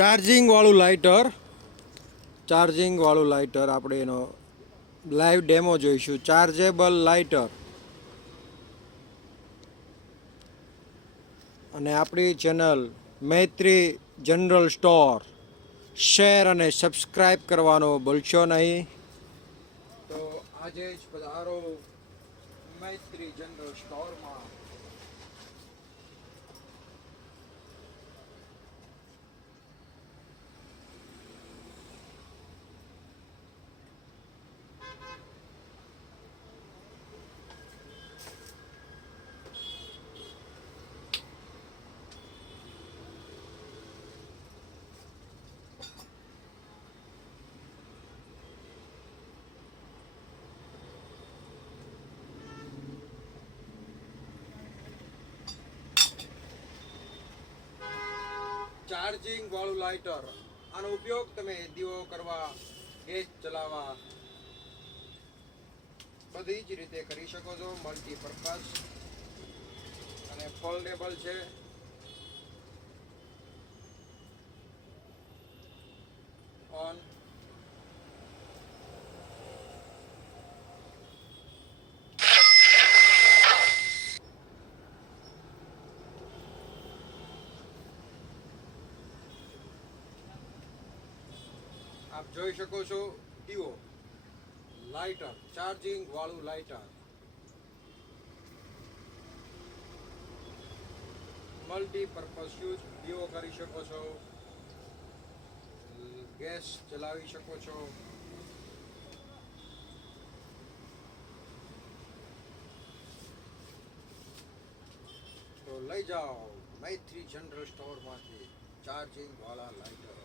Charging વાળું lighter આપણે એનો લાઈવ ડેમો જોઈશું. Chargeable lighter. અને આપણી ચેનલ મૈત્રી જનરલ સ્ટોર શેર અને સબસ્ક્રાઈબ કરવાનો ભૂલશો નહીં. તો આજે જ પધારો મૈત્રી જનરલ સ્ટોરમાં. ચાર્જિંગ વાળું લાઇટર. આનો ઉપયોગ તમે દીવો કરવા, ગેસ ચલાવવા બધી જ રીતે કરી શકો છો. મલ્ટીપર્પઝ અને ફોલ્ડેબલ છે. ઓન. આપ જોઈ શકો છો દીવો લાઇટર, ચાર્જિંગ વાળું લાઇટર. મલ્ટીપર્પઝ યુઝ દીવો કરી શકો છો, ગેસ ચલાવી શકો છો. તો લઈ જાઓ મૈત્રી જનરલ સ્ટોરમાંથી ચાર્જિંગ વાળા લાઇટર.